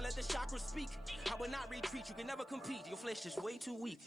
down, let the chakras speak. I will not retreat, you can never compete. Your flesh is way too weak.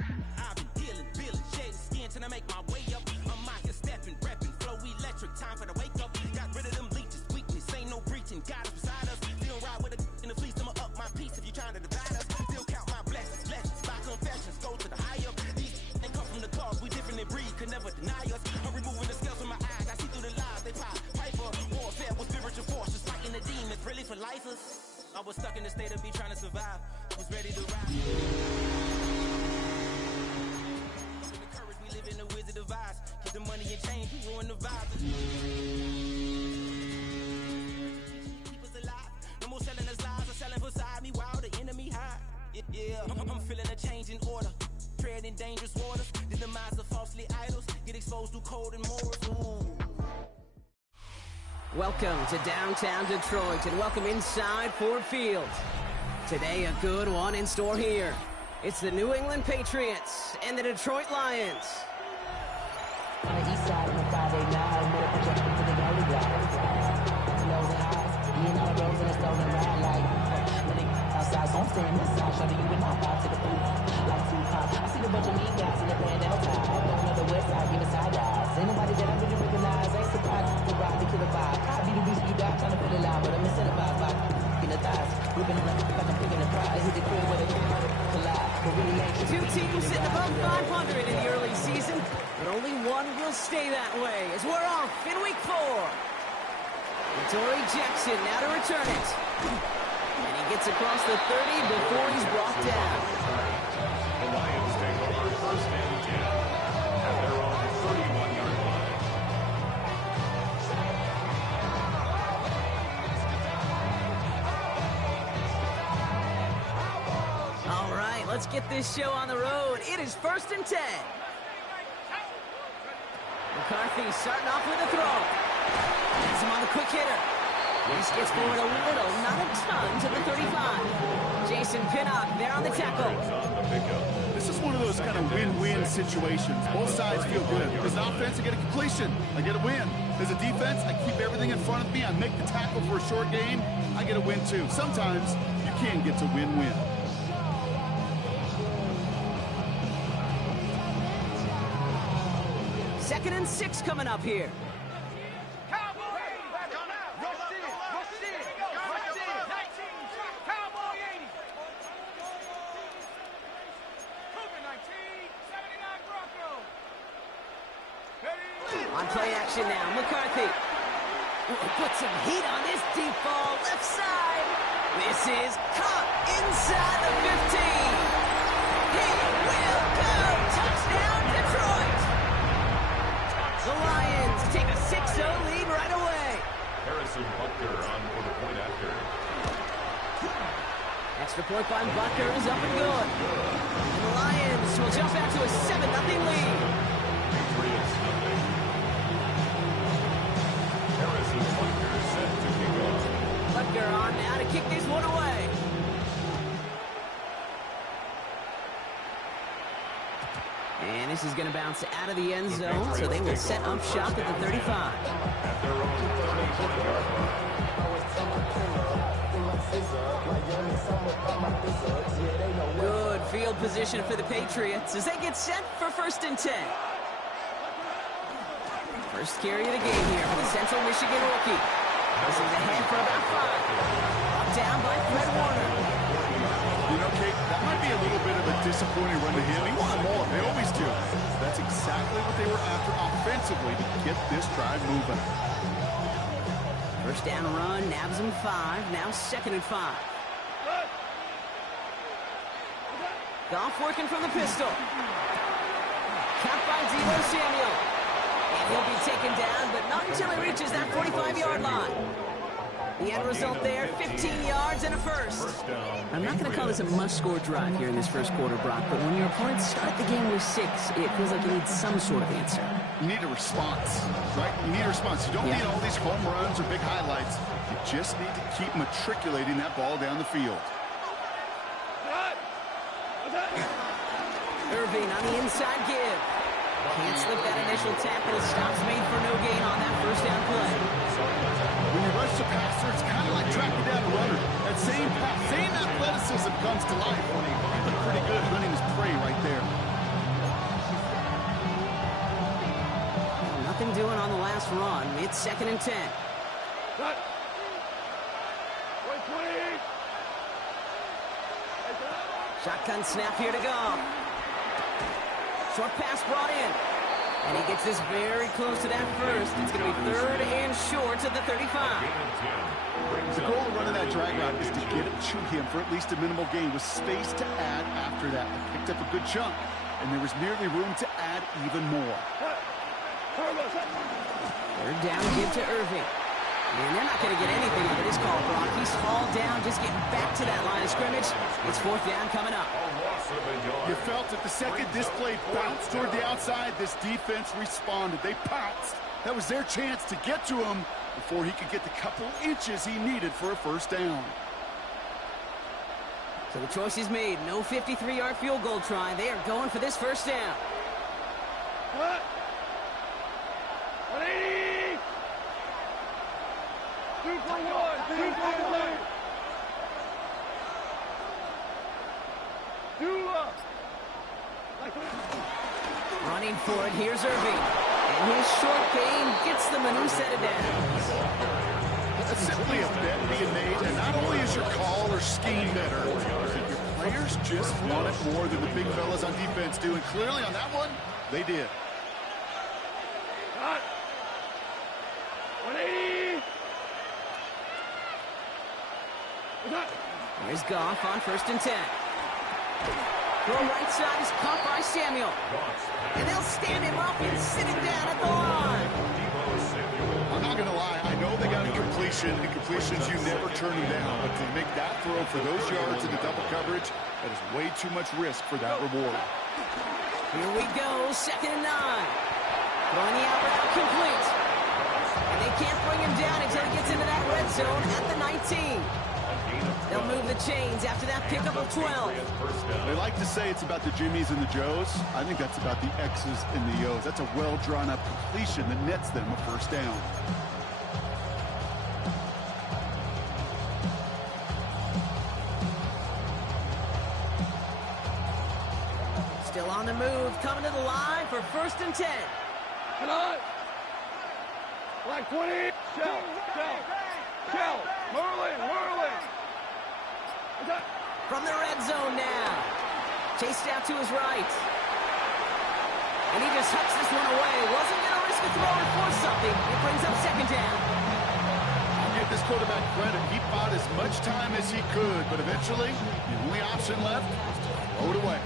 I've been dealing, shedding skin till I make my way up. I'm out here stepping, repping, flow electric, time for the wake up. Got rid of them leeches, weakness, ain't no breaching. God is beside us, still ride with a in the fleece. I'ma up my piece if you trying to divide us. Still count my blessings, lessons, by confessions, go to the higher. These they come from the cause, we different in breed, could never deny us. I'm removing the scales from my eyes, I see through the lies they pop. Piper, warfare with spiritual forces, fighting the demons, really for lifers. I was stuck in the state of me trying to survive, was ready to ride. In the wizard of Oz, keep the money and change, you ruin the vibe. Keep us alive, no more selling us lies, or selling beside me while the enemy hide. Yeah, I'm feeling a change in order, treading dangerous waters. The demise of falsely idols, get exposed to cold and morals. Ooh. Welcome to downtown Detroit and welcome inside Ford Field. Today a good one in store here. It's the New England Patriots and the Detroit Lions. On the east side on a Friday night, made up a jump into the gully block. Lows and highs, being on the roads and a stolen ride like when they outside, so I'm staying this side, shutting you and my vibe to the food. Like Tupac, I see the bunch of mean guys and they're playing outside. Going on the west side, giving side eyes. Ain't nobody that I really recognize, ain't surprised to ride me to the vibe. I be the beast you die, trying to feel alive, but I'm incentivized by in the thighs. Ripping it up like I'm picking a prize. Hit the crib with a collide, but really ain't. Two teams sitting above 500 in the early season, but only one will stay that way as we're off in week 4. Dory Jackson now to return it. And he gets across the 30 before he's brought down. The Lions take over first and 10 at their own 31-yard line. All right, let's get this show on the road. It is first and 10. McCarthy starting off with a throw. Has him on the quick hitter. This gets forward a little, not a ton, to the 35. Jason Pinnock there on the tackle. This is one of those kind of win-win situations. Both sides feel good. As an offense, I get a completion. I get a win. As a defense, I keep everything in front of me. I make the tackle for a short gain. I get a win, too. Sometimes you can get to win-win. Second and 6 coming up here. On play action now, McCarthy. Put some heat on this deep ball, left side. This is caught inside the 15. He will go. Touchdown, Detroit. The Lions take a 6-0 lead right away. Harrison Butker on for the point after. Extra point by Butker is up and good. And the Lions will jump out to a 7-0 lead. Patriots nothing. Harrison Butker set to kick off. Butker on now to kick this one away. And this is going to bounce out of the end zone, so they will set up shop at the 35. At their own 31-yard line. Good field position for the Patriots as they get set for first and 10. First carry of the game here for the Central Michigan rookie. This is ahead for about 5. Brought down by Fred Warner. You know, Kate, that might be a little bit of a disappointing run to him. He wanted more. They always do. That's exactly what they were after offensively to get this drive moving. First down run, nabs him 5. Now second and 5. Goff working from the pistol. Caught by Deebo Samuel. And he'll be taken down, but not until he reaches that 45-yard line. The end result there, 15 yards and a first. I'm not going to call this a must-score drive here in this first quarter, Brock, but when your opponents start the game with 6, it feels like you need some sort of answer. You need a response, right? You need a response. You don't need all these home runs or big highlights. You just need to keep matriculating that ball down the field. Irving on the inside give. Can't slip that initial tackle. Stops made for no gain on that first down play. When you rush the passer, it's kind of like tracking down a runner. That same comes to life. He looked pretty good hunting his prey right there. Nothing doing on the last run. It's 2nd and 10. Cut. Shotgun snap here to go. Short pass brought in. And he gets this very close to that first. It's going to be 3rd and short to the 35. The goal of running that drag route is to get it to him for at least a minimal gain with space to add after that. They picked up a good chunk, and there was nearly room to add even more. 3rd down, give to Irving. And they're not going to get anything out of this call, Brock. He's hauled down, just getting back to that line of scrimmage. It's 4th down coming up. You felt it the second this play bounced toward the outside, this defense responded. They pounced. That was their chance to get to him before he could get the couple inches he needed for a 1st down. So the choice is made. No 53-yard field goal try. They are going for this 1st down. What? 180! 2 for 1! 2 for 1! 2 up! Running for it, here's Irving. And his short gain gets them a new set of downs. That's simply a bet being made, and not only is your call or scheme better, but your players just want it more than the big fellas on defense do, and clearly on that one, they did. Cut! 180! Here's Goff on 1st and 10. Throw right side is caught by Samuel. And they'll stand him up and sit him down at the line. I'm not going to lie, I know they got a completion, and completions, you never turn them down. But to make that throw for those yards in the double coverage, that is way too much risk for that reward. Here we go, 2nd and 9. Throwing the out route complete. And they can't bring him down until he gets into that red zone at the 19. They'll move the chains after that pickup of 12. They like to say it's about the Jimmies and the Joes. I think that's about the X's and the O's. That's a well-drawn-up completion that nets them a 1st down. Still on the move, coming to the line for 1st and 10. Come on! Black 20! Shell! Merlin! From the red zone now. Chased out to his right. And he just hucks this one away. Wasn't going to risk a throw and force something. It brings up 2nd down. I'll give this quarterback credit. He bought as much time as he could, but eventually, the only option left was to throw it away.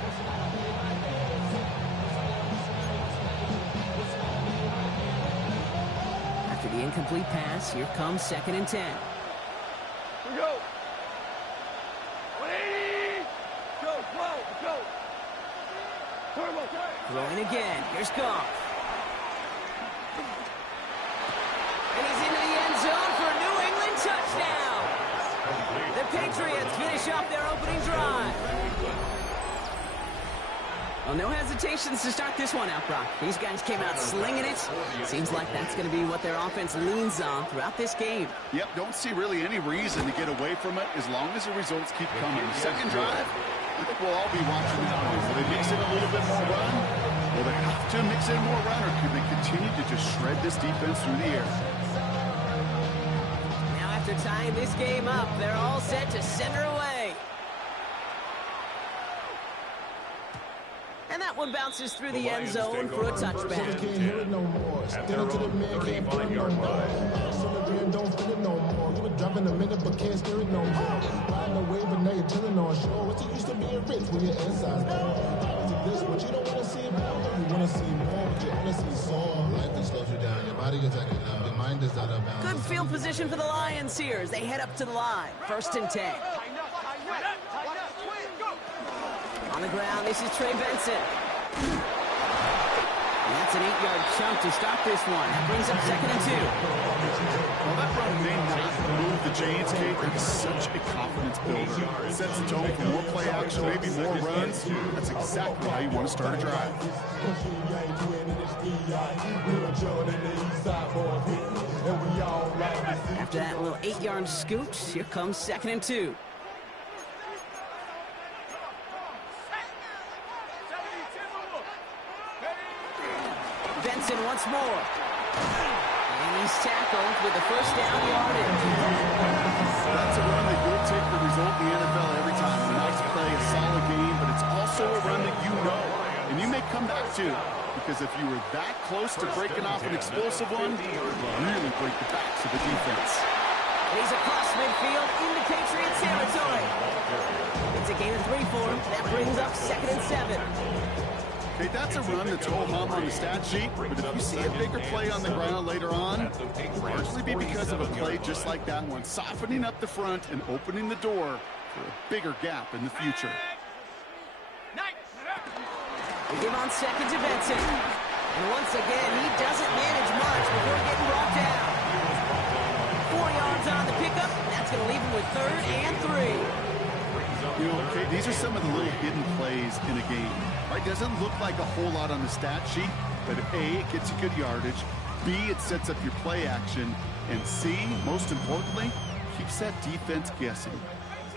After the incomplete pass, here comes 2nd and 10. Here we go! 180! Go! Turbo! Throwing again. Here's Goff. And he's into the end zone for a New England touchdown. The Patriots finish off their opening drive. Well, no hesitations to start this one out, Brock. These guys came out slinging it. Seems like that's going to be what their offense leans on throughout this game. Yep, don't see really any reason to get away from it as long as the results keep coming. The 2nd drive, I think we'll all be watching that one. Will they mix in a little bit more run? Will they have to mix in more run, or can they continue to just shred this defense through the air? Now after tying this game up, they're all set to send her away. And that one bounces through the end zone for a touchback. At their own 35-yard line. Don't feel it no more. You were dropping a minute, but can't steer it no more. Riding away, but now you're chilling on shore. What's it used to being rich when your inside's gone? This, but you don't want to see more. You want to see more, but you honestly saw. Life that slows you down. Your body is acting up. Your mind is out of bounds. Good field position for the Lions here as they head up to the line. 1st and 10. On the ground, this is Trey Benson. And that's an 8-yard chunk to start this one. That brings up 2nd and 2. Well, that run may not move the chains, Kate. It's such a confidence builder. It sets the tone for more play action, maybe more runs. That's exactly how you want to start a drive. After that little 8-yard scoot, here comes 2nd and 2. Benson once more. And he's tackled with the first down yardage. That's a run that you'll take the result in the NFL every time. A nice play, a solid game, but it's also a run that you know, and you may come back to, because if you were that close to breaking off an explosive one, you really break the backs of the defense. He's across midfield into Patriots territory. It's a gain of 3 for him. That brings up 2nd and 7. Okay, that's a run that's ho-hum on the stat sheet, but if you see a bigger play on the ground later on, it'll largely be because of a play just like that one, softening up the front and opening the door for a bigger gap in the future. We give on 2nd to Benson. And once again, he doesn't manage much before getting brought down. 4 yards on the pickup. That's going to leave him with 3rd and 3. You know, okay, these are some of the little hidden plays in a game. Right? Doesn't look like a whole lot on the stat sheet, but A, it gets you good yardage, B, it sets up your play action, and C, most importantly, keeps that defense guessing.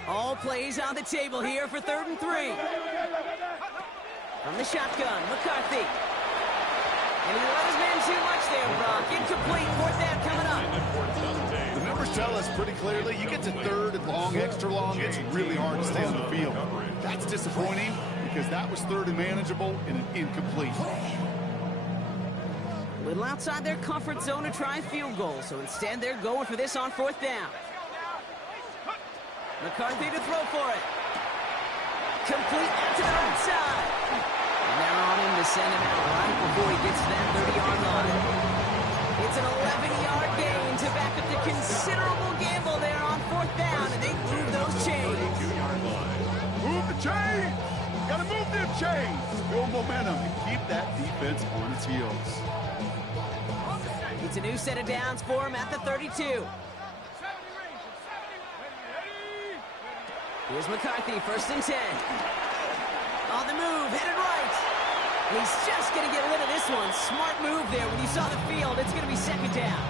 All plays on the table here for 3rd and 3. From the shotgun, McCarthy. And he let his man too much there, Brock. Incomplete, 4th down coming up. The numbers tell us pretty clearly, you get to 3rd and long, extra long, it's really hard to stay on the field. That's disappointing because that was 3rd and manageable and an incomplete. A little outside their comfort zone to try field goal, so instead they're going for this on 4th down. McCarthy to throw for it. Complete out to the right side. And they're on him to send him out right before he gets to that 30-yard line. It's an 11-yard gain to back up the considerable gamble there on 4th down, and they move those chains. Move the chains! Gotta move them chains! Build momentum and keep that defense on its heels. It's a new set of downs for him at the 32. Here's McCarthy, 1st and 10. On the move, headed right. He's just going to get rid of this one. Smart move there. When you saw the field, it's going to be 2nd down.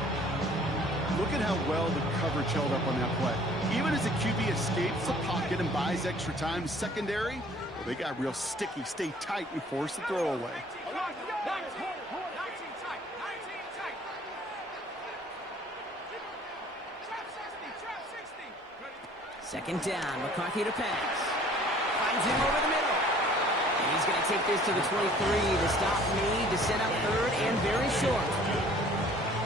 Look at how well the coverage held up on that play. Even as the QB escapes the pocket and buys extra time secondary, well, they got real sticky, stay tight, and force the throw away. 2nd down, McCarthy to pass. Finds him over the middle. And he's going to take this to the 23 to stop me, to set up 3rd and very short.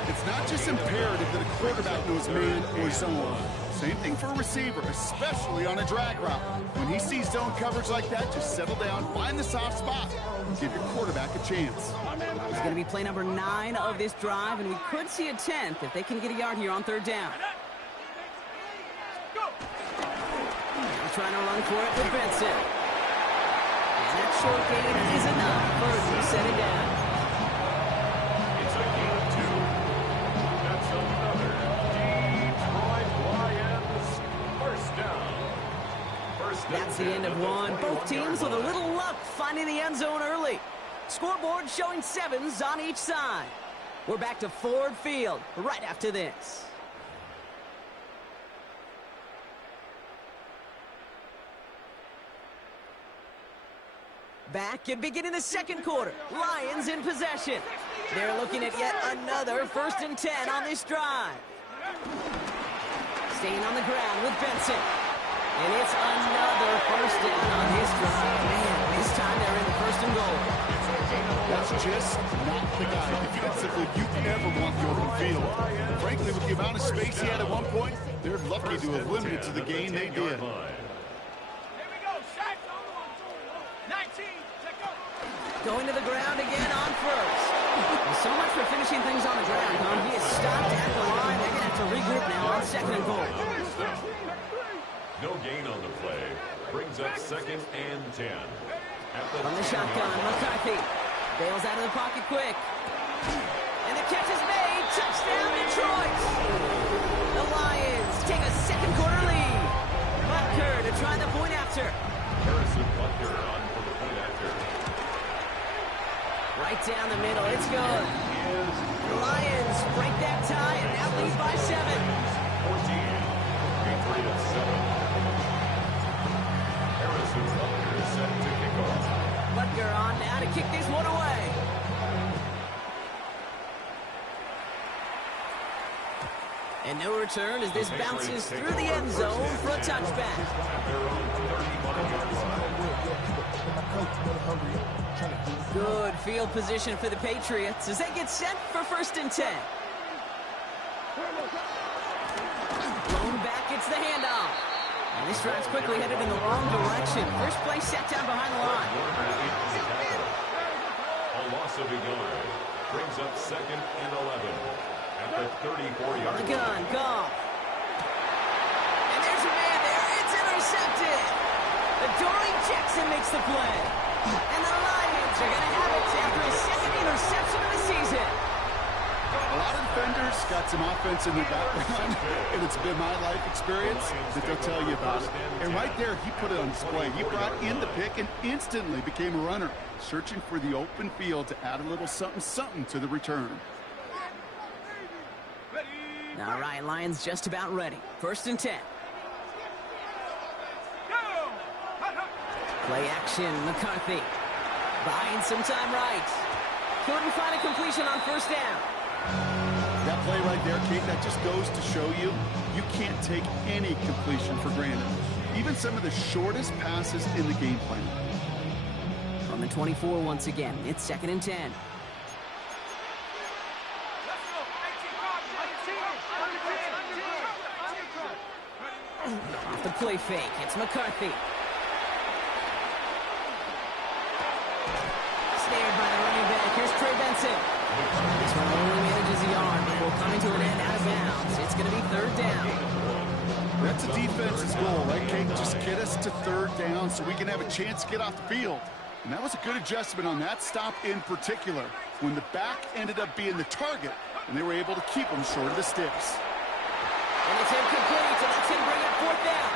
It's not just imperative that a quarterback knows man or zone. Same thing for a receiver, especially on a drag route. When he sees zone coverage like that, just settle down, find the soft spot, and give your quarterback a chance. It's going to be play number 9 of this drive, and we could see a 10th if they can get a yard here on 3rd down. Trying to run for it with Benson. And that short gain is enough for to set it down. It's a gain of 2. That's another Detroit Lions first down. That's the end of one. Both teams with a little luck finding the end zone early. Scoreboard showing 7s on each side. We're back to Ford Field right after this. Back and beginning the 2nd quarter. Lions in possession. They're looking at yet another 1st and 10 on this drive. Staying on the ground with Benson. And it's another 1st down on his drive. Man, this time they're in the 1st and goal. That's just not the guy defensively you ever want the open field. Frankly, with the amount of space he had at one point, they're lucky to have limited to the gain they did. Going to the ground again on 1st. So much for finishing things on the ground, huh? He is stopped at the line. They're going to have to regroup now on 2nd and goal. No gain on the play. Brings up 2nd and 10. From the shotgun, McCarthy bails out of the pocket quick. And the catch is made. Touchdown, Detroit. The Lions take a 2nd quarter lead. Butker to try the point after. Harrison Butker on for the point after. Right down the middle, it's good. The Lions break that tie and now lead by 7. 14. Patriots 7. Harrison Butker is set to kick off. Butker on now to kick this one away. And no return as this bounces through the end zone for a touchback. Good field position for the Patriots as they get set for 1st and 10. Blown back, it's the handoff. And this drive's quickly headed in the wrong direction. First play set down behind the line. A loss of a yard brings up 2nd and 11 at the 34-yard line. The gun, Goff. And there's a man there. It's intercepted. Adoree Jackson makes the play. And the Lions are going to have it after his 2nd interception of the season. A lot of defenders got some offense in their background, and it's been my life experience that they'll tell you about it. And right there, he put it on display. He brought in the pick and instantly became a runner, searching for the open field to add a little something to the return. All right, Lions just about ready. 1st and 10. Play action, McCarthy. Buying some time right. Couldn't find a completion on 1st down. That play right there, Kate, that just goes to show you, you can't take any completion for granted. Even some of the shortest passes in the game plan. On the 24 once again, it's 2nd and 10. Off the play fake, it's McCarthy. Snared by the running back, here's Trey Benson. This one only manages a yard before coming to an end out of bounds. It's going to be 3rd down. That's a defense's goal, right, Kate? Just get us to 3rd down so we can have a chance to get off the field. And that was a good adjustment on that stop in particular, when the back ended up being the target, and they were able to keep him short of the sticks. And it's incomplete, and that's going to bring up 4th down.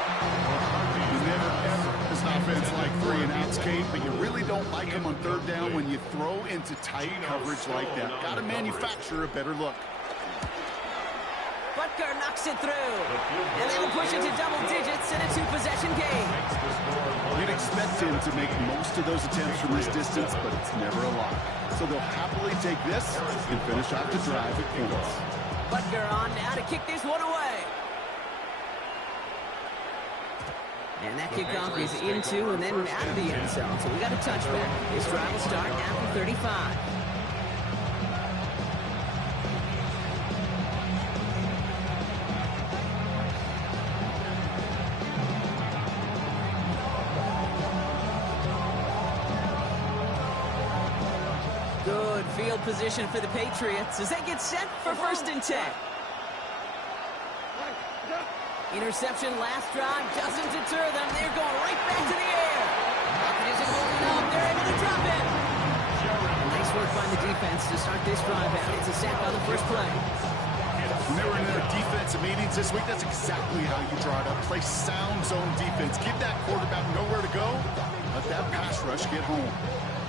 You never, ever, as an offense like 3 and outs, Kate, but you really don't like them on 3rd down when you throw into tight coverage like that. Got to manufacture a better look. Butker knocks it through. And they'll push it to double digits in a 2-possession game. You'd expect him to make most of those attempts from this distance, but it's never a lot. So they'll happily take this and finish off the drive at points. Butker on now to kick this one away. And that kickoff is into and then out of the end zone. So we got a touchback. This drive will start after 35. Good field position for the Patriots as they get set for 1st and 10. Interception last drive doesn't deter them. They're going right back to the air. Pocket isn't holding up. They're able to drop it. Nice work by the defense to start this drive out. It's a sack on the 1st play. When they were in their defensive meetings this week, that's exactly how you draw it up. Play sound zone defense. Give that quarterback nowhere to go. Let that pass rush get home.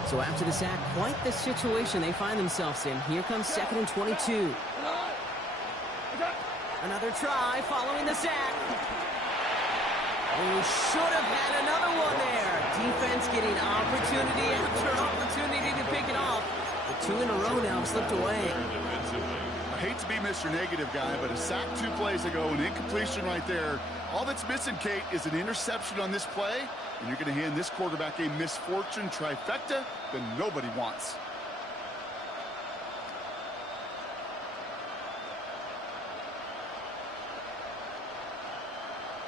So after the sack, quite the situation they find themselves in. Here comes 2nd and 22. Another try following the sack. We should have had another one there. Defense getting opportunity after opportunity to pick it off. The 2 in a row now have slipped away. I hate to be Mr. Negative guy, but a sack 2 plays ago, an incompletion right there. All that's missing, Kate, is an interception on this play, and you're going to hand this quarterback a misfortune trifecta that nobody wants.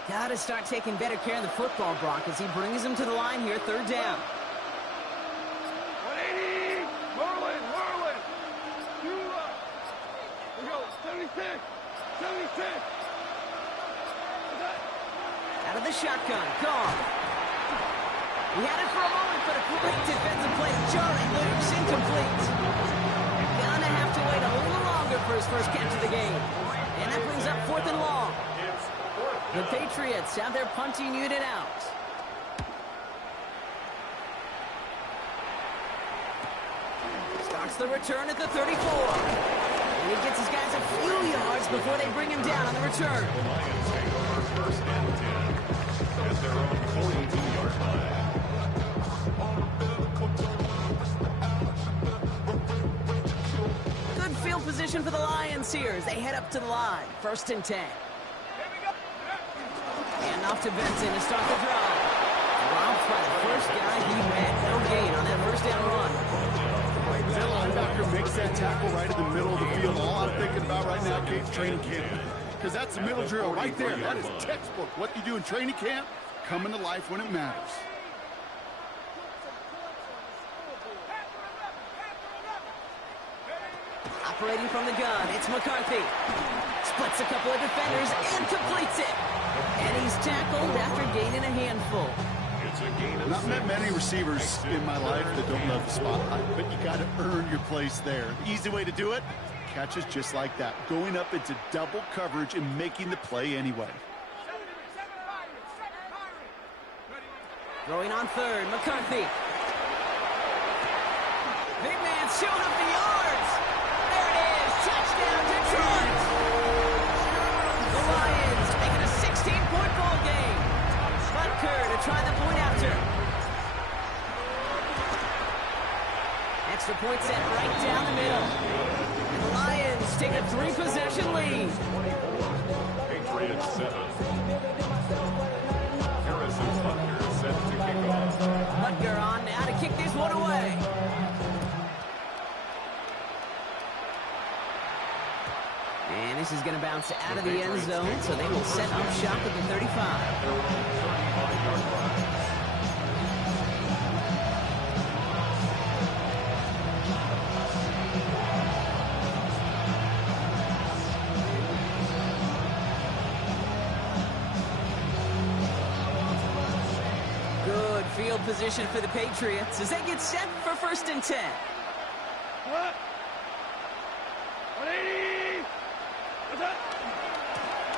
Got to start taking better care of the football, Brock, as he brings him to the line here, 3rd down. 180! Whirling! We go, 76! Out of the shotgun, Goff. He had it for a moment, but a great defensive play. Jarring loose, incomplete. Gonna have to wait a little longer for his first catch of the game. And that brings up 4th and long. The Patriots have their punting unit out. Starts the return at the 34. And he gets his guys a few yards before they bring him down on the return. The Lions take over 1st and 10 at their own 42-yard line. Good field position for the Lions offense here as they head up to the line. 1st and 10. And off to Benson to start the drive. Dropped by the first guy he met. No gain on that 1st down run. That linebacker makes that tackle right in the middle of the field. All I'm thinking about right now, Kate's training camp. Because that's the middle drill right there. That is textbook. What you do in training camp, coming to life when it matters. Operating from the gun, it's McCarthy. Splits a couple of defenders and completes it. And he's tackled after gaining a handful. It's a gain of Not met many receivers in my life that don't love the spotlight, but you got to earn your place there. The easy way to do it, catches just like that, going up into double coverage and making the play anyway. Throwing on 3rd, McCarthy. Big man showing up the yards. There it is, touchdown Detroit. The Lions making a 16-point ball game. Butker to try the point after. Extra point set right down the middle. And the Lions take a 3-possession lead. Patriots 7. Harrison Butker set to kick off. Butker on now to kick this one away. And this is going to bounce out of the end zone, so they will set up shop at the 35. Good field position for the Patriots as they get set for 1st and 10. What? 180! What's that?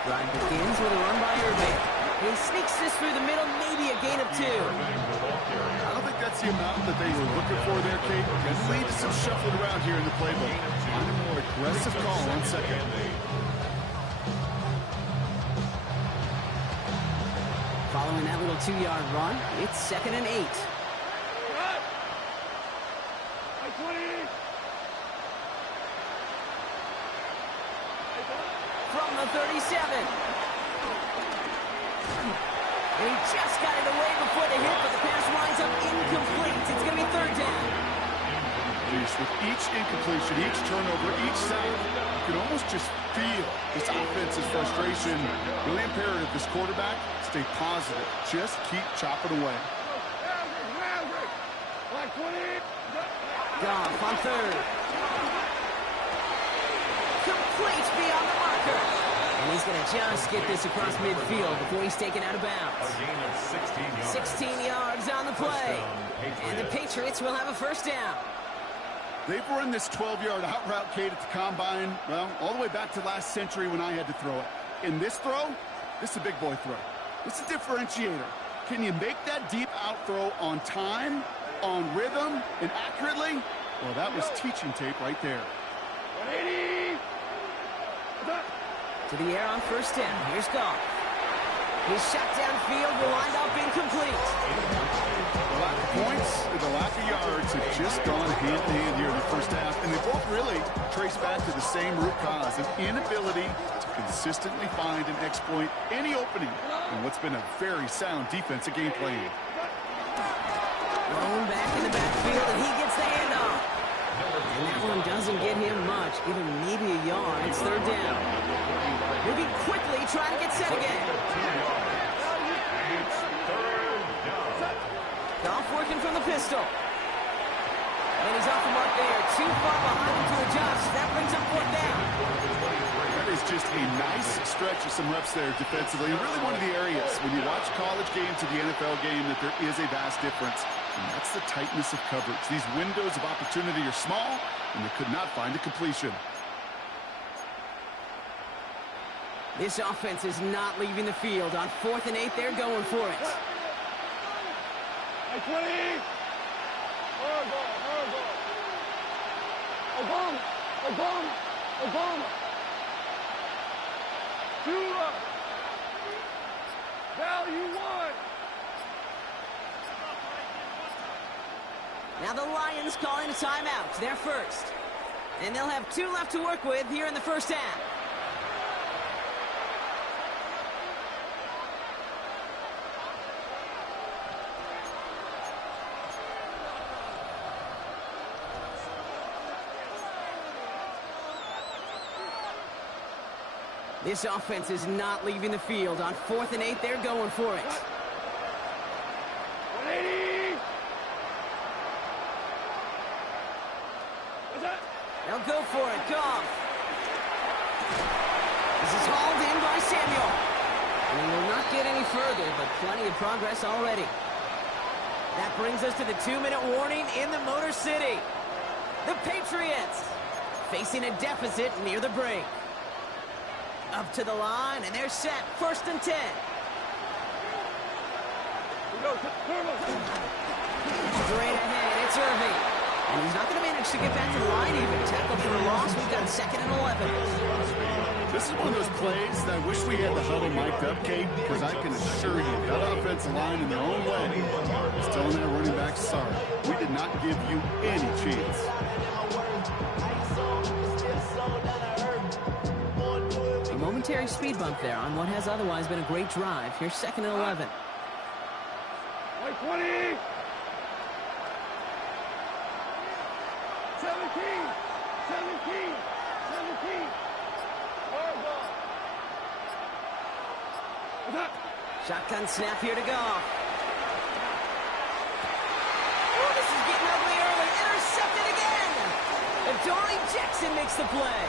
Drive begins with a run by Irving. He sneaks this through the middle, maybe a gain of 2. I don't think that's the amount that they were looking for there, Kate. It leads to some shuffling around here in the playbook. On a more aggressive call on 2nd. Following that little 2-yard run, it's 2nd and 8. What? 20! From the 37. And he just got it away before the hit, but the pass winds up incomplete. It's going to be 3rd down. With each incompletion, each turnover, each sack, you can almost just feel this offense's frustration. Really imperative, this quarterback, stay positive. Just keep chopping away. Like 20! Goff on 3rd. Complete beyond the marker. And he's going to just get this across midfield before he's taken out of bounds. A gain of 16 yards. 16 yards on the play. And the Patriots will have a 1st down. They've run this 12-yard out route, Kate, at the combine, well, all the way back to last century when I had to throw it. In this throw, this is a big boy throw. It's a differentiator. Can you make that deep out throw on time, on rhythm, and accurately? Well, that was teaching tape right there. 180! To the air on 1st down. Here's Goff. His shot downfield will wind up incomplete. The lack of points and the lack of yards have just gone hand-in-hand here in the 1st half, and they both really trace back to the same root cause, an inability to consistently find and exploit any opening in what's been a very sound defensive game plan. Thrown back in the backfield, and he gets the handoff. And that one doesn't get him much, give him maybe a yard. It's 3rd down. Moving quickly, trying to get set again. Goff working from the pistol. And he's off the mark there. Too far behind him to adjust. That brings up 4th down. That is just a nice stretch of some reps there defensively. And really one of the areas when you watch college game to the NFL game that there is a vast difference. And that's the tightness of coverage. These windows of opportunity are small, and they could not find a completion. This offense is not leaving the field. On 4th and 8, they're going for it. Like 20! Obama! 2 up! Value 1! Now the Lions calling a timeout. They're first. And they'll have 2 left to work with here in the first half. This offense is not leaving the field. On 4th and 8, they're going for it. 180. What's that? They'll go for it. Goff. This is hauled in by Samuel. And he will not get any further, but plenty of progress already. That brings us to the 2-minute warning in the Motor City. The Patriots facing a deficit near the break. Up to the line, and they're set. 1st and 10. Straight ahead, it's Irving. And he's not going to manage to get back to the line even. Tackle for a loss. We've got 2nd and 11. This is one of those plays that I wish we had the huddle mic'd up, Kate, because I can assure you that offensive line in their own way is telling their running back, sorry, we did not give you any chance. A momentary speed bump there on what has otherwise been a great drive. Here's 2nd and 11. 20. 17. 17. 17. Shotgun snap here to go. Oh, this is getting ugly early. Intercepted again. Adoree Jackson makes the play.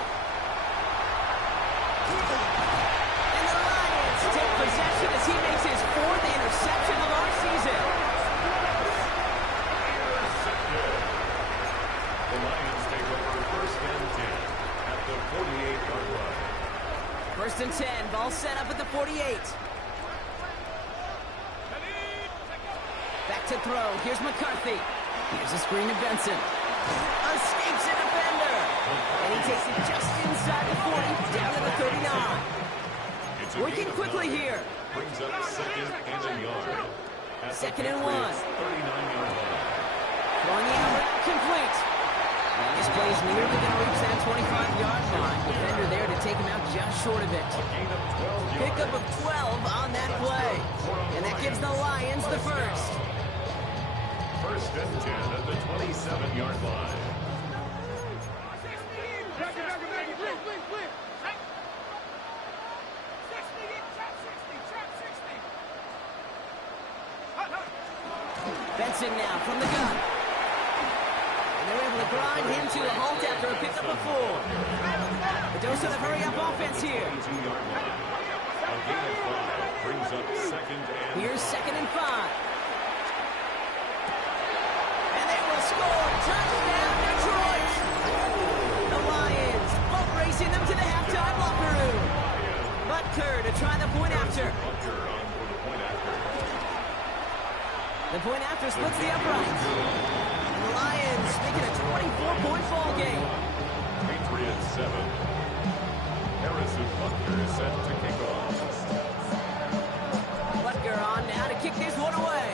And the Lions take possession as he makes his 4th interception of our season. The Lions take over 1st and 10 at the 48-yard line. 1st and 10. Ball set up at the 48. Back to throw. Here's McCarthy. Here's a screen to Benson. Escapes a defender. And he takes it just inside the 40, down to the 39. Working quickly here. Brings up 2nd and a yard. At 2nd and 1. 39-yard line. Throwing the out route complete. This play is nearly going to reach that 25-yard line. Defender there to take him out just short of it. Gain of 12 yards. Pickup of 12 on that play. And that gives the Lions the first. 1st and 10 at the 27-yard line. Benson now from the gun. And they're able to grind him to a halt after a pickup of 4. A dose of the hurry-up offense here. 22-yard line. A gain of 5 brings up 2nd and Here's 2nd and 5. And they will score. Touchdown, Detroit! The Lions boat racing them to the halftime locker room. Butker to try the point after. Butker on for the point after. The point after splits the uprights. And the Lions making a 24-point ball game. Patriots 7. Harrison Butker is set to kick off. Butker on now to kick this one away.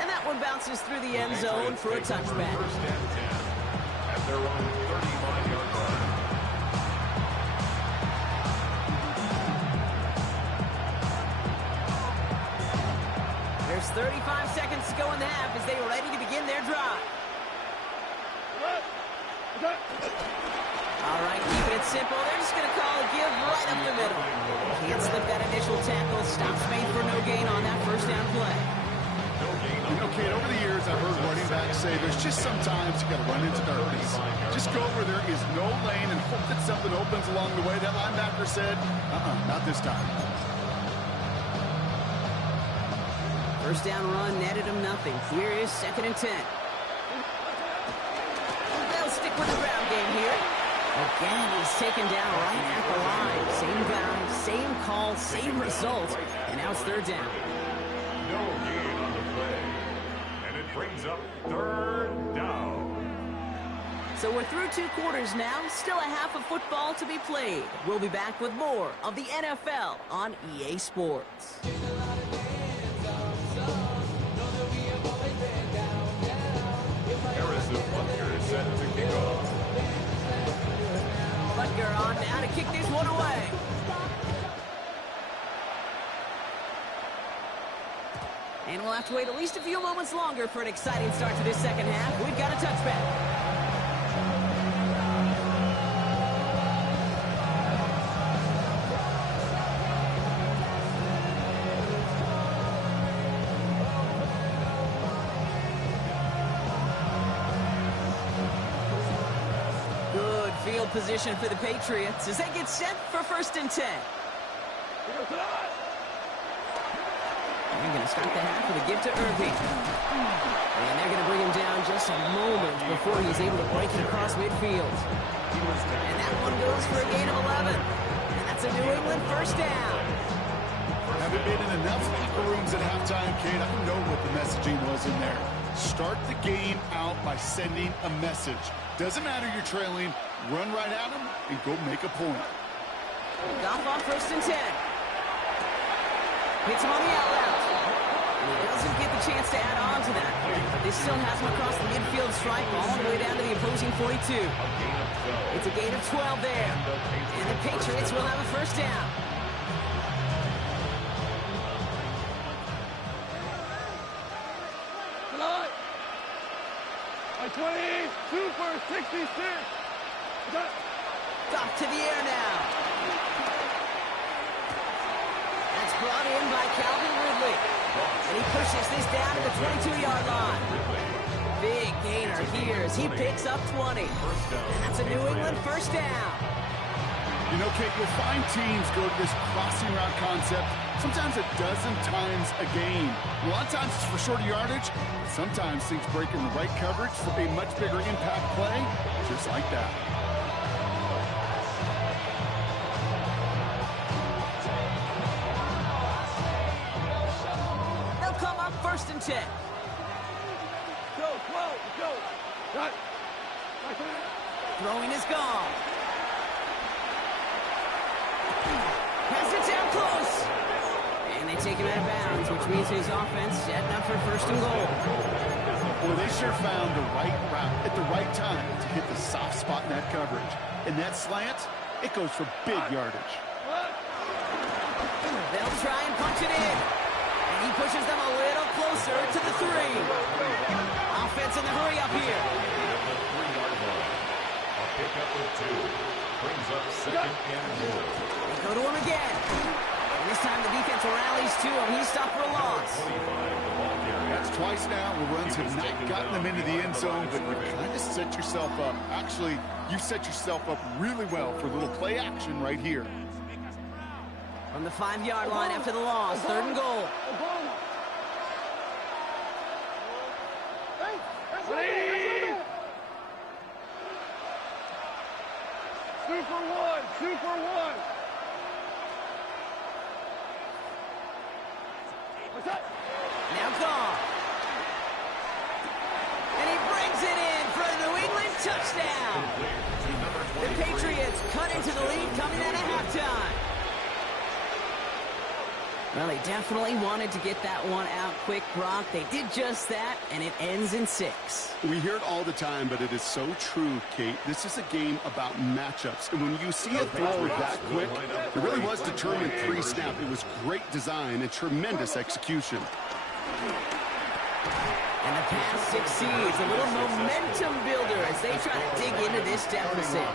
And that one bounces through the end zone for a touchback. 1st and 10 at their own 35-yard line. There's 35 seconds to go in the half as they are ready to begin their drive. All right, keeping it simple. They're just going to call a give right up the middle. Can't slip that initial tackle. Stops made for no gain on that 1st down play. You know, Kate, over the years, I've heard running backs say there's just sometimes you got to run into darkness. Just go where there is no lane and hope that something opens along the way. That linebacker said, not this time. 1st down run netted him nothing. Here is 2nd and 10. They'll stick with the ground game here. Again, he's taken down right at the line. Same guy, same call, same result. And now it's 3rd down. No gain on the play. And it brings up 3rd down. So we're through 2 quarters now. Still a half of football to be played. We'll be back with more of the NFL on EA Sports. Geiger on now to kick this one away. And we'll have to wait at least a few moments longer for an exciting start to this second half. We've got a touchback. Good field position for the Patriots as they get set for 1st and 10. They're going to start the half with a give to Irving. And they're going to bring him down just a moment before he's able to break it across midfield. And that one goes for a gain of 11. And that's a New England 1st down. Haven't been in enough locker rooms at halftime, Kate. I don't know what the messaging was in there. Start the game out by sending a message. Doesn't matter you're trailing, run right at them and go make a point. Goff on 1st and 10. Hits him on the out-out. And he doesn't get the chance to add on to that. But this still has him across the midfield stripe all the way down to the opposing 42. It's a gain of 12 there. And the Patriots will have a 1st down. By 20, Super 66. Goff to the air now. That's brought in by Calvin Ridley. And he pushes this down to the 22-yard line. Big gainer here as he picks up 20. And that's a New England 1st down. You know, Kate, you'll find teams go to this crossing route concept sometimes a dozen times a game. A lot of times it's for shorter yardage. Sometimes things break in the right coverage for a much bigger impact play, just like that. They'll come up 1st and 10. Go, go. Cut. Throwing is gone. Pass it down close. And they take him out of bounds, which means his offense setting up for 1st and goal. Boy, they sure found the right route at the right time to hit the soft spot in that coverage. And that slant, it goes for big yardage. They'll try and punch it in. And he pushes them a little closer to the 3. Offense in the hurry up here. A pickup of 2. Brings up 2nd and goal. They go to him again. And this time the defense rallies to him. He's stopped for a loss. That's twice now where runs have not gotten them into the end zone, but you kind of set yourself up. Actually, you set yourself up really well for a little play action right here. From the 5-yard line after the loss, 3rd and goal. Super 1. What's that? Now gone. And he brings it in for a New England touchdown. The Patriots cut into the lead coming out of halftime. Well, they definitely wanted to get that one out quick, Brock. They did just that, and it ends in 6. We hear it all the time, but it is so true, Kate. This is a game about matchups. And when you see a throw that quick, it really was determined pre-snap. It was great design and tremendous execution. And the pass succeeds. A little momentum builder as they try to dig into this deficit.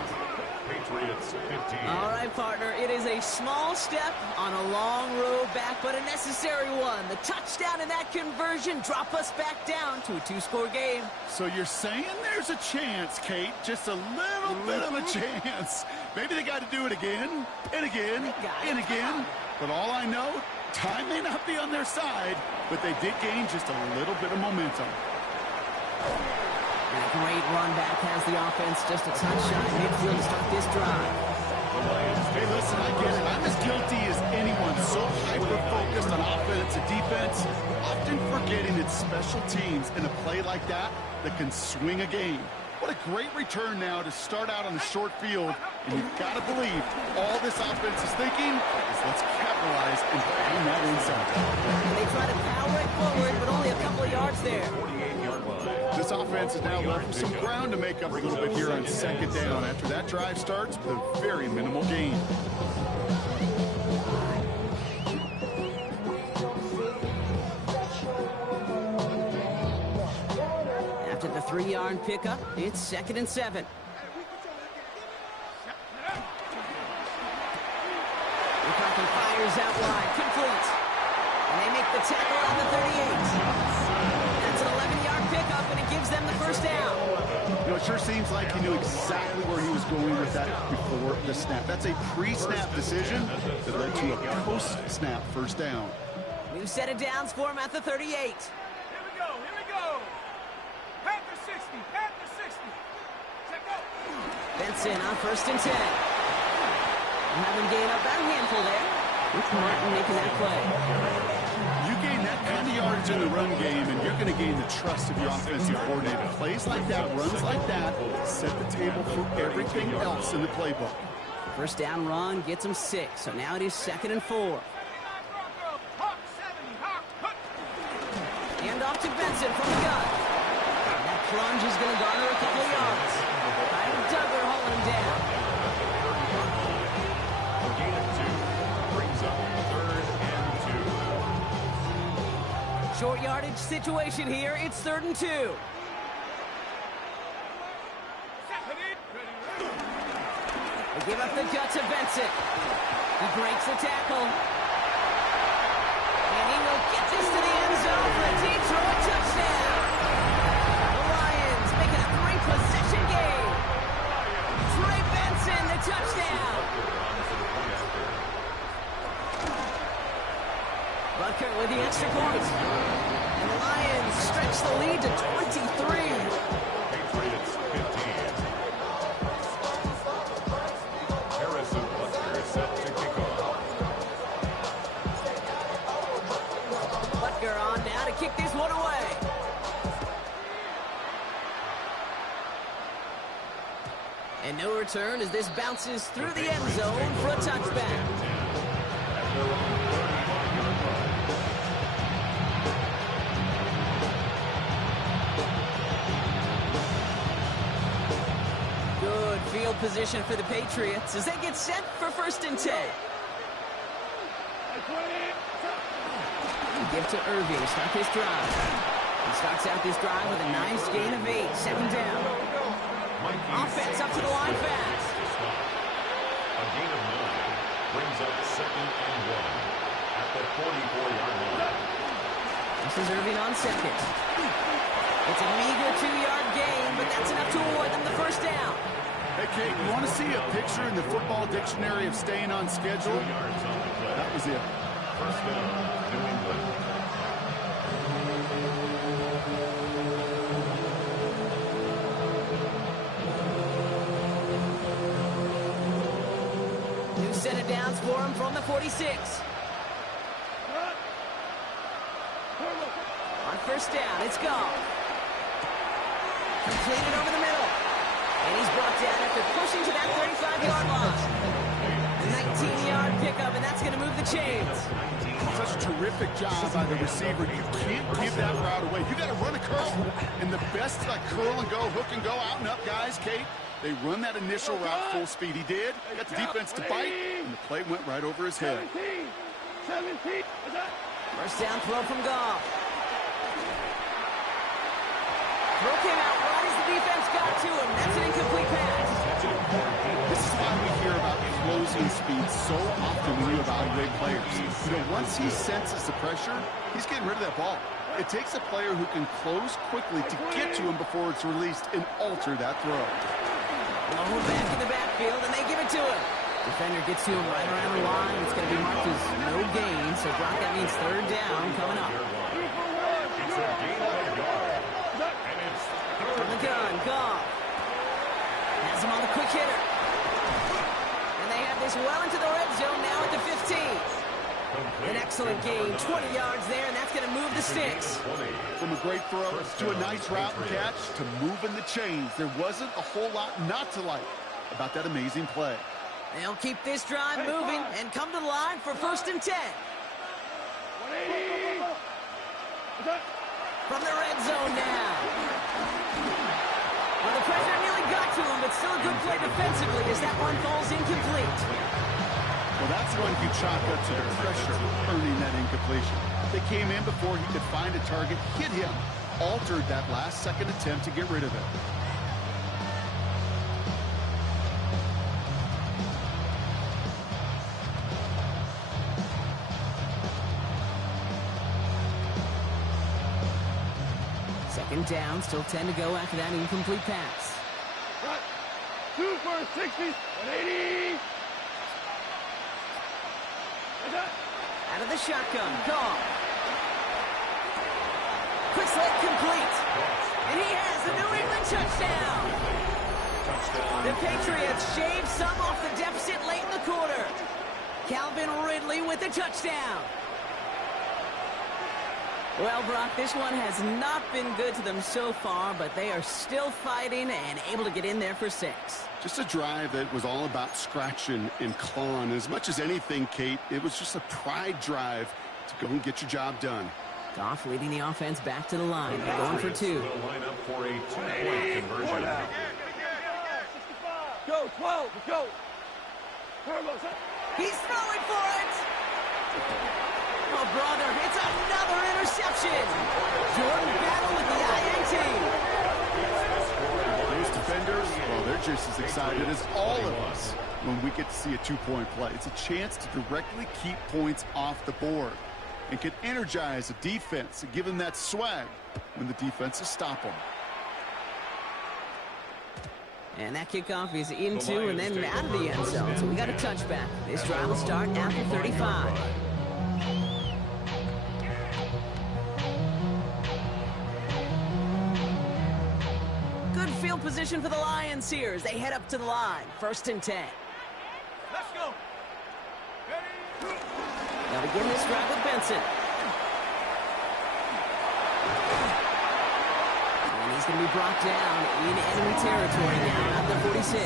Patriots 15. All right, partner, it is a small step on a long road back, but a necessary one. The touchdown and that conversion drop us back down to a 2-score game. So you're saying there's a chance, Kate, just a little bit of a chance. Maybe they got to do it again, and again, and again. But all I know, time may not be on their side, but they did gain just a little bit of momentum. And a great run back has the offense just a touch shy midfield to start this drive. Hey, listen, I get it. I'm as guilty as anyone. So hyper-focused on offense and defense, often forgetting it's special teams in a play like that that can swing a game. What a great return now to start out on the short field. And you've got to believe all this offense is thinking is let's capitalize and find that inside. And they try to power it forward, but only a couple of yards there. 48-yard line. This offense is now left with some ground to make up a little bit here on second down after that drive starts with a very minimal gain. After the 3-yard pickup, it's 2nd and 7. McCarthy fires out wide, complete. And they make the tackle on the 38. That's an 11-yard pickup, and it gives them the first down. You know, it sure seems like he knew exactly where he was going with that before the snap. That's a pre-snap decision that led to a post-snap first down. New set of downs for him at the 38. Here we go. Panther 60, Panther 60. Check out. Benson on 1st and 10. And have him gain up that handful there. With Martin making that play. You gain that kind of yards in the run game, and you're going to gain the trust of your offensive coordinator. Plays like that, runs like that, set the table for everything else in the playbook. First down run gets him 6, so now it is 2nd and 4. Hand off to Benson from the gun. And that plunge is going to garner a couple of yards. Byron Duggar holding him down. A gain of 2 brings up 3rd and 2. Short yardage situation here. It's 3rd and 2. They give up the gut to Benson. He breaks the tackle. And he will get this to the end zone for a Detroit touchdown. The Lions making a 3-possession game. Trey Benson, the touchdown. Butker with the extra point. And the Lions stretch the lead to 23. Patriots 15. Harrison Butker set to kick off. Butker on now to kick this one away. And no return as this bounces through the end zone for a touchback. Good field position for the Patriots as they get set for 1st and 10. Give to Irving to start his drive. He starts out this drive with a nice gain of 8, 2nd down. Offense up to the line fast. A gain of 9 brings up 2nd and 1 at the 44-yard line. This is Irving on 2nd. It's a meager 2-yard gain, but that's enough to award them the first down. Hey, Kate, you want to see a picture in the football dictionary of staying on schedule? 2 yards on the play. That was it. First down, New England. New set of downs for him from the 46. On 1st down, it's gone. Completed over the middle. And he's brought down after pushing to that 35-yard line. 19-yard pickup, and that's going to move the chains. Such a terrific job by the receiver. You can't give that route away. You got to run a curl. And the best, like curl and go, hook and go, out and up, guys, Kate. They run that initial route full speed. He did. Got the defense to bite, and the play went right over his head. 17. First down throw from Goff. Throw came out right as the defense got to him. That's an incomplete pass. This is why we hear about closing speed so often when you evaluate players. You know, once he senses the pressure, he's getting rid of that ball. It takes a player who can close quickly to get to him before it's released and alter that throw. Blown back in the backfield, and they give it to him. Defender gets to him right around the line. It's going to be marked as no gain, so Brock, that means 3rd down coming up. It's a gain of a yard. And it's From the gun, Goff. Has him on the quick hitter. And they have this well into the red zone now at the 15. An excellent excellent gain. 20 yards there, and that's going to move the sticks. From a great throw to a nice route and catch to moving the chains, there wasn't a whole lot not to like about that amazing play. They'll keep this drive moving and come to the line for 1st and 10. From the red zone now. Well, the pressure nearly got to him, but still a good play defensively as that one falls incomplete. Well, that's one you chalk up to the pressure earning that incompletion. They came in before he could find a target, hit him, altered that last-second attempt to get rid of it. Second down, still 10 to go after that incomplete pass. Cut. 2 for 60, 180. Out of the shotgun, call. Quick slant complete. And he has the New England touchdown. The Patriots shaved some off the deficit late in the quarter. Calvin Ridley with the touchdown. Well, Brock, this one has not been good to them so far, but they are still fighting and able to get in there for 6. Just a drive that was all about scratching and clawing. As much as anything, Kate, it was just a pride drive to go and get your job done. Goff leading the offense back to the line. They're going for 2. Will line up for a 2-point conversion. Go, 12, go. He's throwing for it. Oh, brother, it's another interception. Jordan Battle with the INT. Those defenders, well, they're just as excited as all of us when we get to see a 2-point play. It's a chance to directly keep points off the board and can energize a defense and give them that swag when the defenses stop them. And that kickoff is into and then out of the end zone. So we got a touchback. This drive will start at the 35. Good field position for the Lions here as they head up to the line. 1st and 10. Let's go. They'll begin this drive with Benson. And he's going to be brought down in enemy territory now at the 46.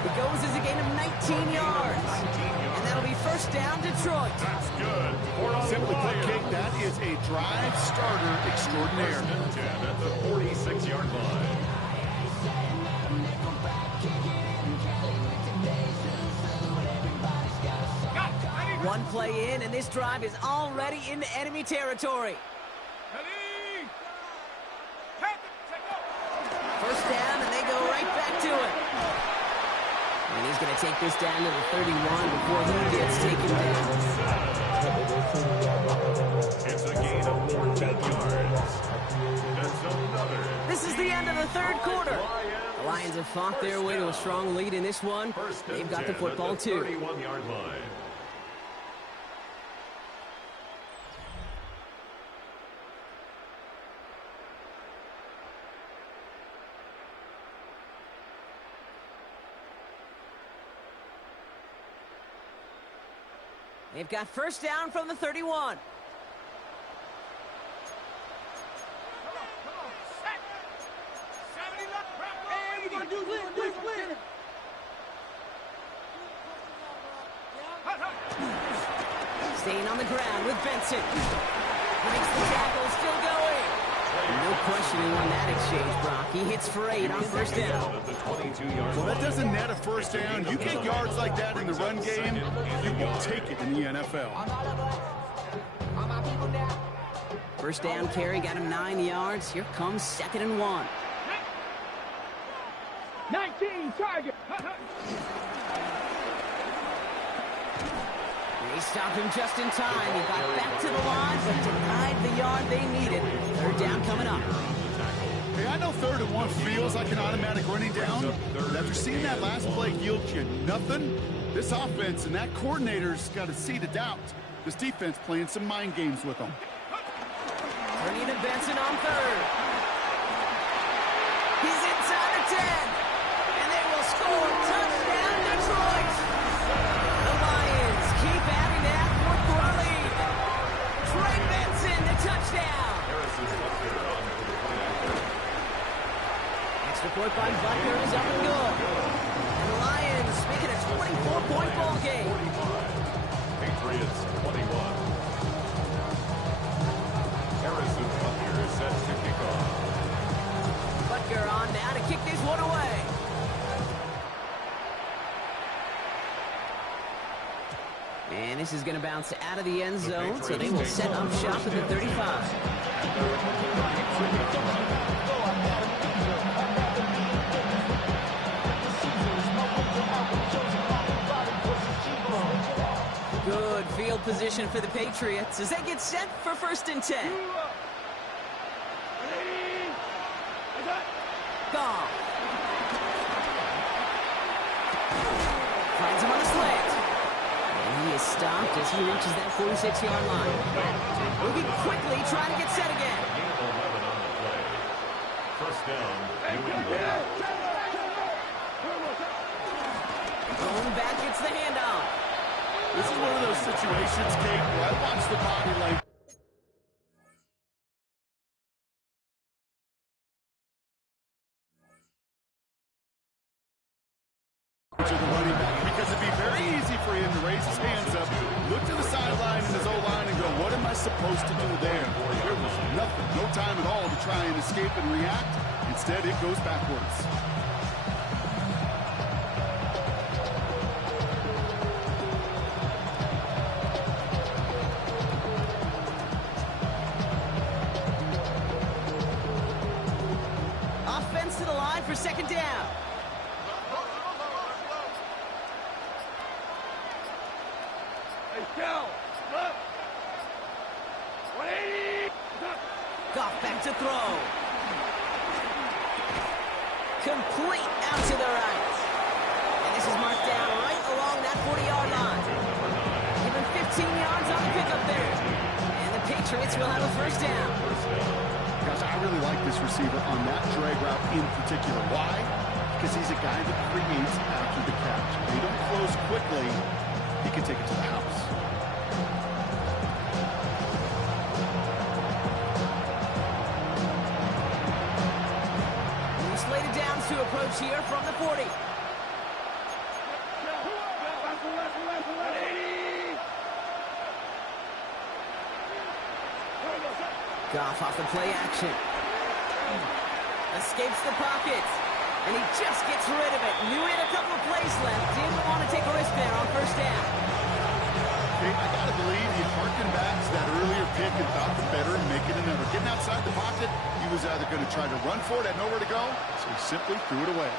It goes as a gain of 19 yards. And that'll be 1st down, Detroit. That's good. Simply put, Kate, that is a drive starter extraordinaire. 10 at the 46-yard line. One play in, and this drive is already into enemy territory. Ready. 1st down, and they go right back to it. And he's going to take this down to the 31 before he gets taken down. It's a gain of 14 yards. That's another. This is the end of the 3rd quarter. The Lions have fought their way to a strong lead in this one. They've got the football, too. 31-yard line. They've got 1st down from the 31. Staying on the ground with Benson. Breaks the tackle, still going. No question who won that exchange, Brock. He hits for 8 on 1st down. Well, that doesn't net a 1st down. You get yards like that in the run game, you will take it in the NFL. 1st down carry got him 9 yards. Here comes 2nd and 1. 19, target. They stopped him just in time. He got back to the line, but denied the yard they needed. 3rd down coming up. Hey, I know 3rd and 1 feels like an automatic running down, but after seeing that last play yield you nothing, this offense and that coordinator's got a seed of doubt. This defense playing some mind games with them. Turning to Benson on 3rd. He's inside the 10. And they will score. Touchdown, Detroit. The Lions keep adding to that 4th quarter lead. work by Butker is up and good. And the Lions make it a 24-point ball game. Patriots 21. Harrison Butker is set to kick off. Butker on now to kick this one away. And this is going to bounce out of the end zone, so they will set up shop at the 35. Good field position for the Patriots as they get set for 1st and 10. Goff finds him on the slant. And he is stopped as he reaches that 46-yard line. Moving quickly, trying to get set again. 11 on the play. First down, New England. Going back, gets the handoff. This is one of those situations, Kate, where I watch the body language. To the running back, because it'd be very easy for him to raise his hands up, look to the sideline in his O-line and go, what am I supposed to do there? There was nothing, no time at all to try and escape and react. Instead, it goes backwards. Offense to the line for 2nd down. Goff back to throw. Complete out to the right. And this is marked down right along that 40-yard line. Given 15 yards on the pickup there. And the Patriots will have a 1st down. Guys, I really like this receiver on that drag route in particular. Why? Because he's a guy that creates after the catch. If they don't close quickly, he can take it to the house. Slated downs to approach here from the 40. Goff off the play action. Escapes the pocket. And he just gets rid of it. Knew he had a couple of plays left. Didn't want to take a risk there on 1st down. Okay, I gotta believe he harkened back to that earlier pick and thought the better and make it another. Getting outside the pocket, he was either going to try to run for it, had nowhere to go, so he simply threw it away.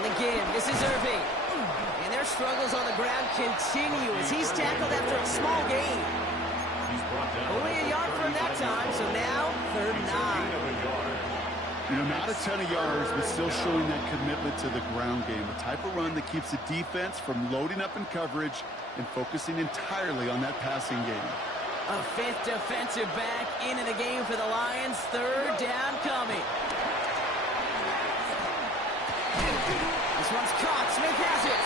On the give, this is Irving. And their struggles on the ground continue as he's tackled after a small gain. Only a yard for him that time, so now 3rd and 9. You know, not a ton of yards, but still showing that commitment to the ground game. The type of run that keeps the defense from loading up in coverage and focusing entirely on that passing game. A 5th defensive back into the game for the Lions. 3rd down coming. This one's caught. Smith has it.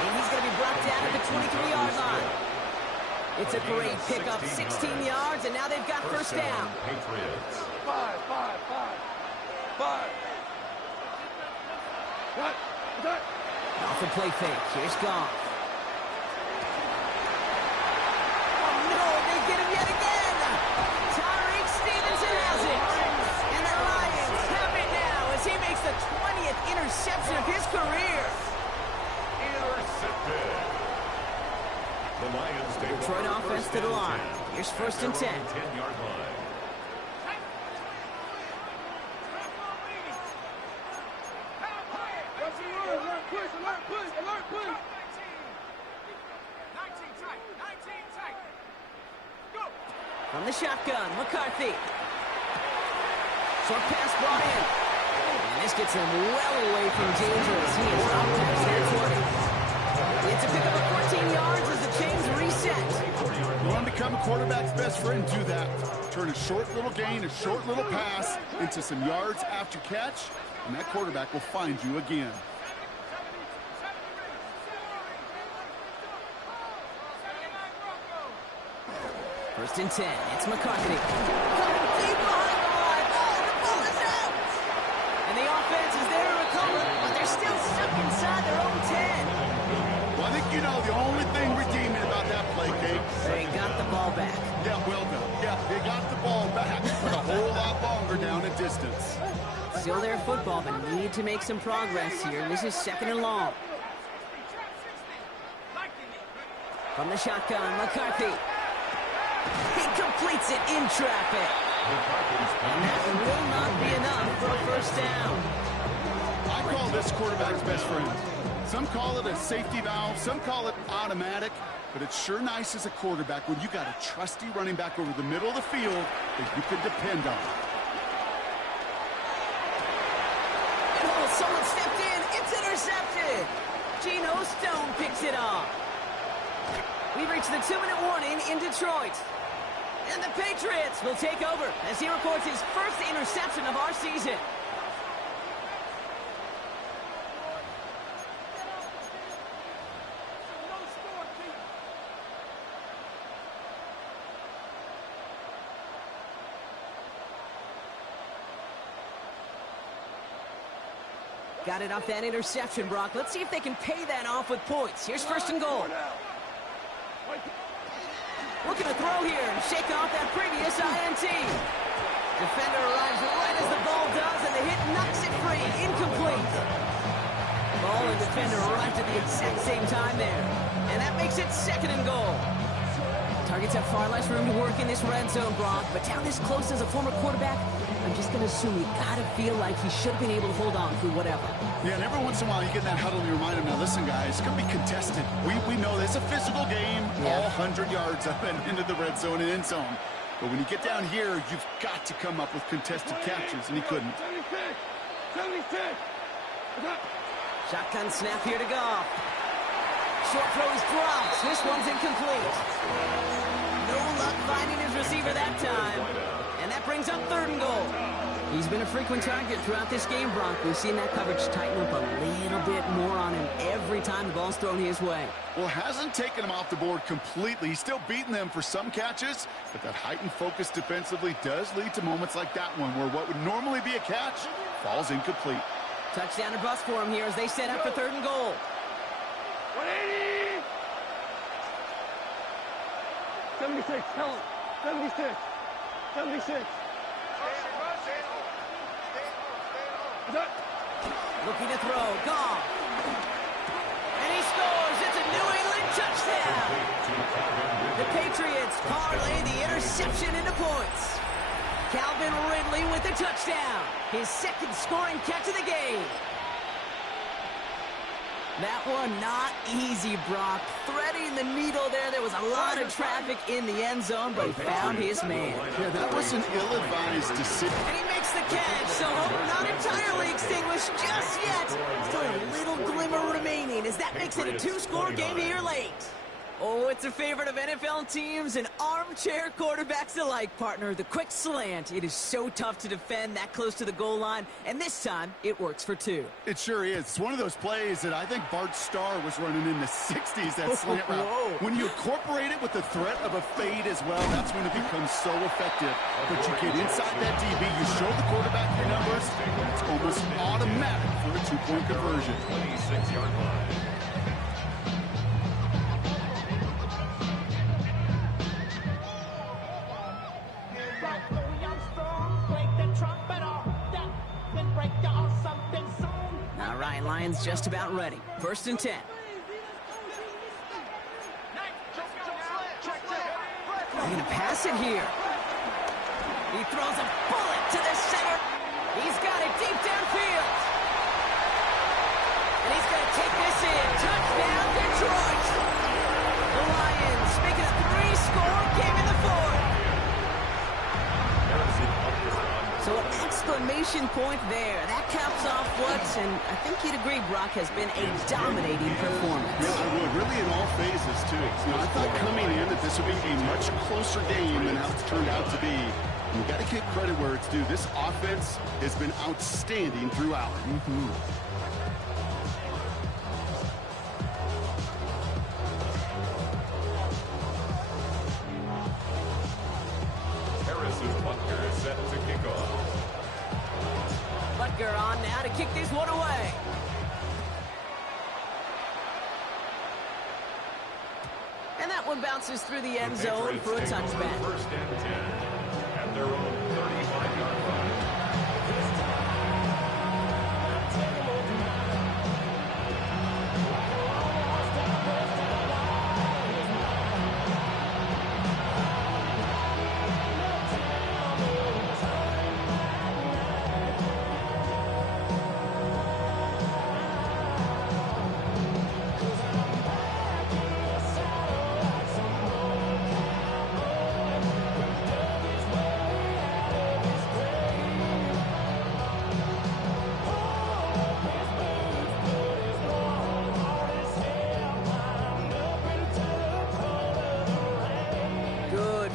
And he's going to be brought down at the 23-yard line. It's a great pickup. 16 yards, and now they've got 1st down. Patriots. 5. Off the play fake. Here's Goff. Oh, no, they get him yet again. Tyreek Stevenson has it. And the Lions have it now as he makes the 20th interception of his career. Intercepted. The Lions take Detroit over offense to the line. Here's 1st and 10. 10-yard line. From the shotgun, McCarthy. Short pass brought in. And this gets him well away from dangerous. He is up to territory. It's a pickup of 14 yards as the chains reset. You want to become a quarterback's best friend, do that. Turn a short little gain, a short little pass into some yards after catch, and that quarterback will find you again. 1st and 10. It's McCarthy. Coming deep behind the line. Oh, back inside their own 10. Well, I think you know the only thing redeeming about that play, Kate. They got the ball back. Yeah, well done. Yeah, they got the ball back, but a whole lot longer down in distance. Still their football, but need to make some progress here. This is 2nd and long. From the shotgun, McCarthy. He completes it in traffic. And that will not be enough for a first down. I call this quarterback's best friend. Some call it a safety valve, some call it automatic, but it's sure nice as a quarterback when you got a trusty running back over the middle of the field that you can depend on. Oh, someone stepped in. It's intercepted. Geno Stone picks it off. We've reached the 2-minute warning in Detroit. And the Patriots will take over as he records his first interception of our season. Got it off that interception, Brock. Let's see if they can pay that off with points. Here's 1st and goal. Looking to throw here and shake off that previous INT. Defender arrives right as the ball does, and the hit knocks it free. Incomplete. Ball and defender arrived at the exact same time there. And that makes it 2nd and goal. Targets have far less room to work in this red zone, Brock. But down this close as a former quarterback, I'm just going to assume you got to feel like he should have been able to hold on through whatever. Yeah, and every once in a while you get in that huddle and you remind him, now listen, guys, it's going to be contested. We know this is a physical game, all 100 yards up and into the red zone and end zone. But when you get down here, you've got to come up with contested captures, and he couldn't. 76. Shotgun snap here to go. Short throw is dropped. This one's incomplete. No luck finding his receiver that time. And that brings up 3rd and goal. He's been a frequent target throughout this game, Brock. We've seen that coverage tighten up a little bit more on him every time the ball's thrown his way. Well, hasn't taken him off the board completely. He's still beating them for some catches, but that heightened focus defensively does lead to moments like that one where what would normally be a catch falls incomplete. Touchdown or bust for him here as they set up for 3rd and goal. 180. 76. Tell him. 76. 76. Looking to throw. Goff. And he scores. It's a New England touchdown. The Patriots parlay the interception into points. Calvin Ridley with the touchdown. His 2nd scoring catch of the game. That one not easy, Brock. Threading the needle there. There was a lot of traffic in the end zone, but he found his man. Yeah, that was an ill-advised decision. And he makes the catch, so hope not entirely extinguished just yet. Still a little glimmer remaining as that makes it a 2-score game here late. Oh, it's a favorite of NFL teams and armchair quarterbacks alike, partner. The quick slant. It is so tough to defend that close to the goal line, and this time it works for 2. It sure is. It's one of those plays that I think Bart Starr was running in the 60s, that slant route. When you incorporate it with the threat of a fade as well, that's when it becomes so effective. But you get inside that DB, you show the quarterback your numbers, it's almost automatic for a 2-point conversion. 26-yard line. All right, Lions just about ready. 1st and 10. They're going to pass it here. He throws a bullet to the center. He's got it deep downfield. And he's going to take this in. Touchdown, Detroit. The Lions making a 3-score game in the 4th. So an exclamation point there. That caps off what, and I think you'd agree, Brock, has been a dominating performance. Yeah, I would. Really in all phases, too. You know, I thought coming in that this would be a much closer game than how it's turned out to be. You've got to give credit where it's due. This offense has been outstanding throughout. Harrison Butker is set to kick off. Butker on now to kick this one away. And that one bounces through the end zone for a touchback. First and 10 at their own 35-yard line.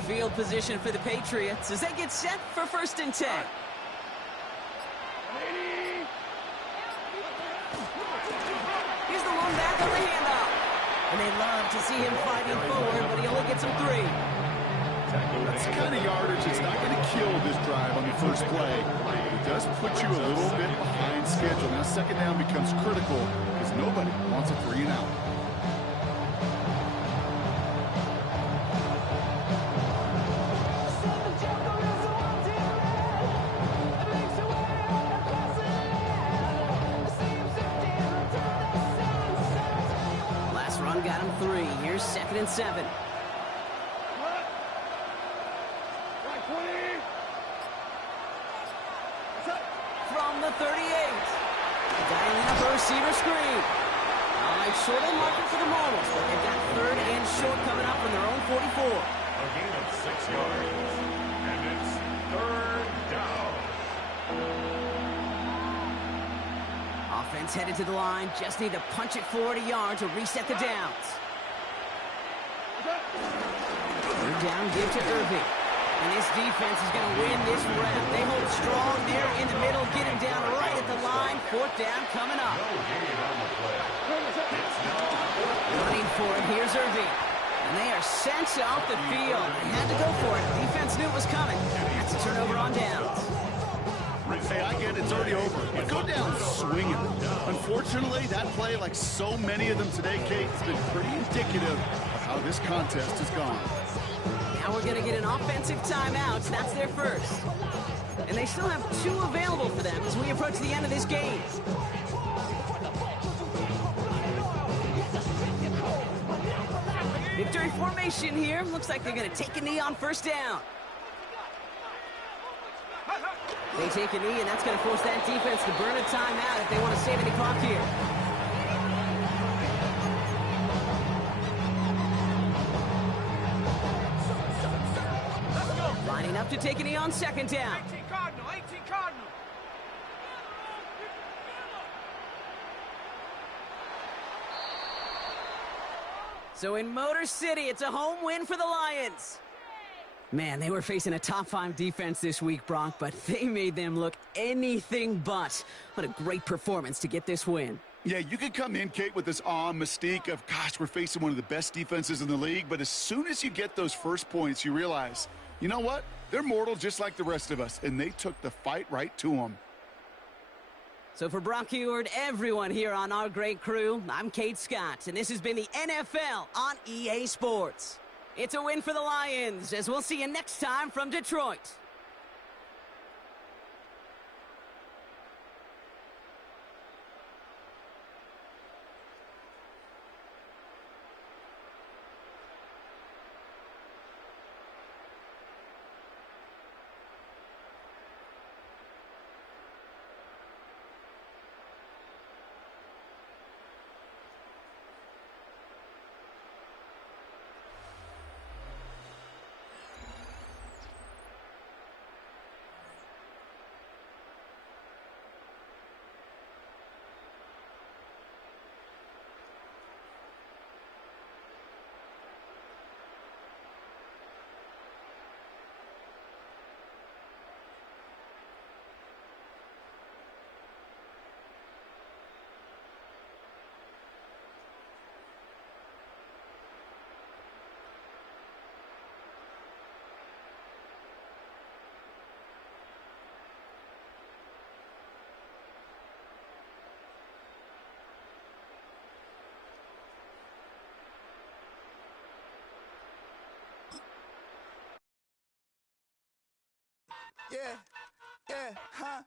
Field position for the Patriots as they get set for 1st and 10. Here's the lone back on the handoff. And they love to see him fighting forward, but he only gets him 3. That's the kind of yardage that's not going to kill this drive on the first play. It does put you a little bit behind schedule. Now 2nd down becomes critical because nobody wants a 3 and out. Got him 3. Here's 2nd and 7. From the 38. Dialing up a receiver screen. All right, short on marker for the moment, but they've got 3rd and short coming up from their own 44. A gain of 6 yards, and it's 3rd down. Offense headed to the line. Just need to punch it forward a yard to reset the downs. 3rd down, give to Irving. And this defense is going to win this round. They hold strong there in the middle, get him down right at the line. 4th down coming up. No gain on the play. It's now 4th. Running for it, here's Irving. And they are sent off the field. They had to go for it. Defense knew it was coming. That's a turnover on downs. Hey, I get it. It's already over. But go down swinging. Unfortunately, that play, like so many of them today, Kate, has been pretty indicative of how this contest has gone. Now we're going to get an offensive timeout. That's their first. And they still have 2 available for them as we approach the end of this game. Victory formation here. Looks like they're going to take a knee on 1st down. They take a knee, and that's going to force that defense to burn a timeout if they want to save any clock here. Lining up to take a knee on 2nd down. 18 Cardinal, 18 Cardinal. So in Motor City, it's a home win for the Lions. Man, they were facing a top-5 defense this week, Brock, but they made them look anything but. What a great performance to get this win. Yeah, you could come in, Kate, with this awe and mystique of, gosh, we're facing one of the best defenses in the league, but as soon as you get those first points, you realize, you know what? They're mortal just like the rest of us, and they took the fight right to them. So for Brock Eward, everyone here on our great crew, I'm Kate Scott, and this has been the NFL on EA Sports. It's a win for the Lions, as we'll see you next time from Detroit. Yeah, yeah, huh?